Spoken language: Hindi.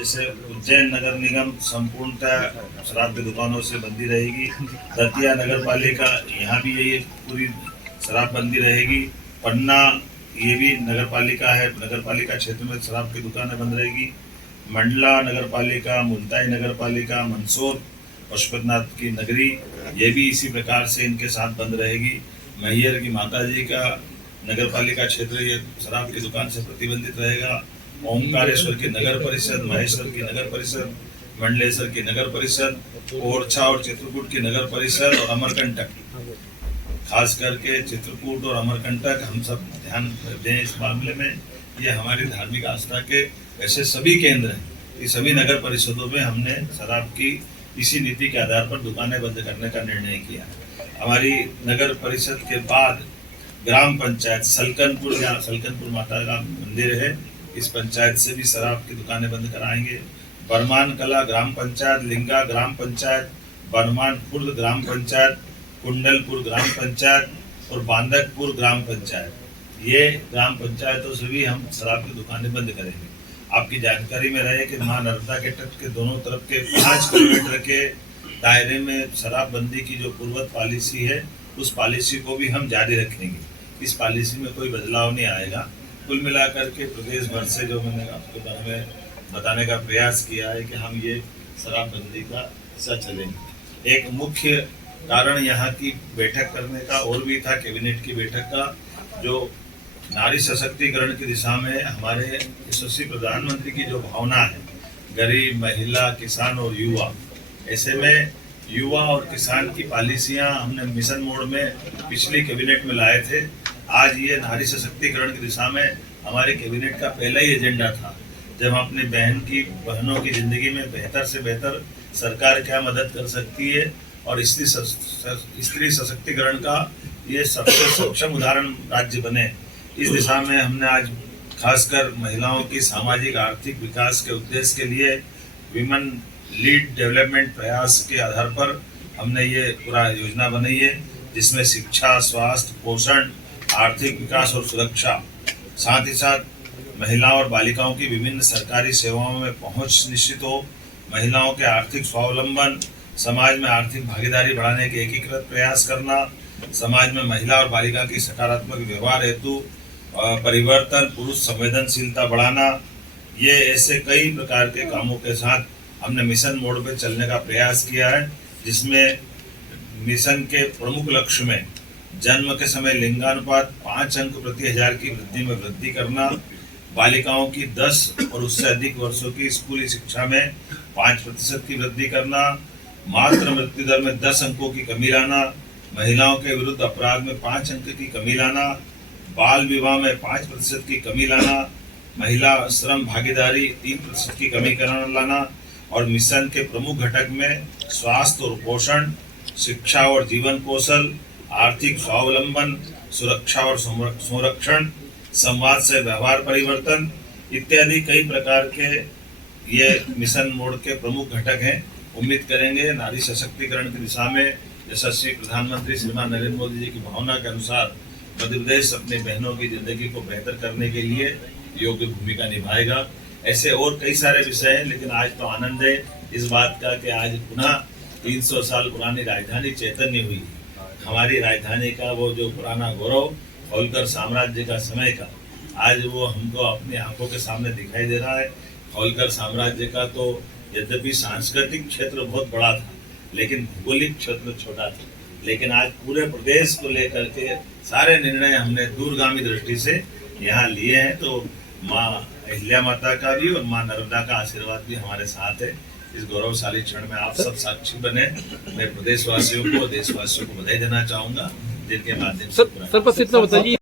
जैसे उज्जैन नगर निगम संपूर्णतः शराब की दुकानों से बंदी रहेगी। दतिया नगर पालिका, यहाँ भी यही पूरी शराब बंदी रहेगी। पन्ना, ये भी नगर पालिका है, नगर पालिका क्षेत्र में शराब की दुकानें बंद रहेगी। मंडला नगर पालिका, मुल्ताई नगर पालिका, मंदसौर पशुपतिनाथ की नगरी, ये भी इसी प्रकार से इनके साथ बंद रहेगी। मैहर की माता जी का नगर पालिका क्षेत्र ये शराब की दुकान से प्रतिबंधित रहेगा। ओंकारेश्वर की नगर परिषद, महेश्वर की नगर परिषद, मंडलेश्वर की नगर परिषद, ओरछा और चित्रकूट की नगर परिषद और अमरकंटक, खास करके चित्रकूट और अमरकंटक हम सब ध्यान दें इस मामले में। ये हमारी धार्मिक आस्था के ऐसे सभी केंद्र हैं, ये सभी नगर परिषदों में हमने शराब की इसी नीति के आधार पर दुकानें बंद करने का निर्णय किया। हमारी नगर परिषद के बाद ग्राम पंचायत सलकनपुर, जहाँ सलकनपुर माता का मंदिर है, इस पंचायत से भी शराब की दुकानें बंद कराएंगे। बरमान कला ग्राम पंचायत, लिंगा ग्राम पंचायत, बरमानपुर ग्राम पंचायत, कुंडलपुर ग्राम पंचायत और बांदकपुर ग्राम पंचायत, ये ग्राम पंचायतों से भी हम शराब की दुकानें बंद करेंगे। आपकी जानकारी में रहे कि मां नर्मदा के तट के दोनों तरफ के 5 किलोमीटर के दायरे में शराबबंदी की जो पूर्वत पॉलिसी है, उस पॉलिसी को भी हम जारी रखेंगे। इस पॉलिसी में कोई बदलाव नहीं आएगा। कुल मिलाकर के प्रदेश भर से जो मैंने आपके बारे में बताने का प्रयास किया है कि हम ये शराबबंदी का हिस्सा चलेंगे। एक मुख्य कारण यहाँ की बैठक करने का और भी था, कैबिनेट की बैठक का, जो नारी सशक्तिकरण की दिशा में हमारे यशस्वी प्रधानमंत्री की जो भावना है, गरीब, महिला, किसान और युवा, ऐसे में युवा और किसान की पॉलिसियां हमने मिशन मोड में पिछली कैबिनेट में लाए थे। आज ये नारी सशक्तिकरण की दिशा में हमारे कैबिनेट का पहला ही एजेंडा था, जब हम अपनी बहनों की जिंदगी में बेहतर से बेहतर सरकार क्या मदद कर सकती है और स्त्री सशक्तिकरण का ये सबसे सक्षम उदाहरण राज्य बने, इस दिशा में हमने आज खासकर महिलाओं की सामाजिक आर्थिक विकास के उद्देश्य के लिए विमेन लीड डेवलपमेंट प्रयास के आधार पर हमने ये पूरा योजना बनाई है, जिसमें शिक्षा, स्वास्थ्य, पोषण, आर्थिक विकास और सुरक्षा, साथ ही साथ महिलाओं और बालिकाओं की विभिन्न सरकारी सेवाओं में पहुंच निश्चित हो, महिलाओं के आर्थिक स्वावलंबन, समाज में आर्थिक भागीदारी बढ़ाने के एकीकृत प्रयास करना, समाज में महिला और बालिका की सकारात्मक व्यवहार हेतु परिवर्तन, पुरुष संवेदनशीलता बढ़ाना, ये ऐसे कई प्रकार के कामों के साथ हमने मिशन मोड पे चलने का प्रयास किया है, जिसमें मिशन के प्रमुख लक्ष्य में जन्म के समय लिंगानुपात 5 अंक प्रति 1000 की वृद्धि में वृद्धि करना, बालिकाओं की 10 और उससे अधिक वर्षों की स्कूली शिक्षा में 5% की वृद्धि करना, मातृ मृत्यु दर में 10 अंकों की कमी लाना, महिलाओं के विरुद्ध अपराध में 5 अंक की कमी लाना, बाल विवाह में 5% की कमी लाना, महिला श्रम भागीदारी 3% की कमी लाना और मिशन के प्रमुख घटक में स्वास्थ्य और पोषण, शिक्षा और जीवन कौशल, आर्थिक स्वावलंबन, सुरक्षा और संरक्षण, संवाद से व्यवहार परिवर्तन इत्यादि कई प्रकार के ये मिशन मोड के प्रमुख घटक हैं। उम्मीद करेंगे नारी सशक्तिकरण की दिशा में यशस्वी प्रधानमंत्री श्रीमान नरेंद्र मोदी जी की भावना के अनुसार मध्य प्रदेश अपनी बहनों की जिंदगी को बेहतर करने के लिए योग्य भूमिका निभाएगा। ऐसे और कई सारे विषय हैं, लेकिन आज तो आनंद है इस बात का कि आज पुनः 300 साल पुरानी राजधानी चैतन्य हुई। हमारी राजधानी का वो जो पुराना गौरव, होलकर साम्राज्य का समय का, आज वो हमको अपनी आंखों के सामने दिखाई दे रहा है। होलकर साम्राज्य का तो यद्यपि सांस्कृतिक क्षेत्र बहुत बड़ा था, लेकिन भौगोलिक क्षेत्र छोटा था, लेकिन आज पूरे प्रदेश को लेकर के सारे निर्णय हमने दूरगामी दृष्टि से यहाँ लिए हैं। तो माँ अहिल्या माता का भी और माँ नर्मदा का आशीर्वाद भी हमारे साथ है। इस गौरवशाली क्षण में आप सब साक्षी बने। मैं प्रदेशवासियों को, देशवासियों को बधाई देना चाहूंगा, जिनके माध्यम से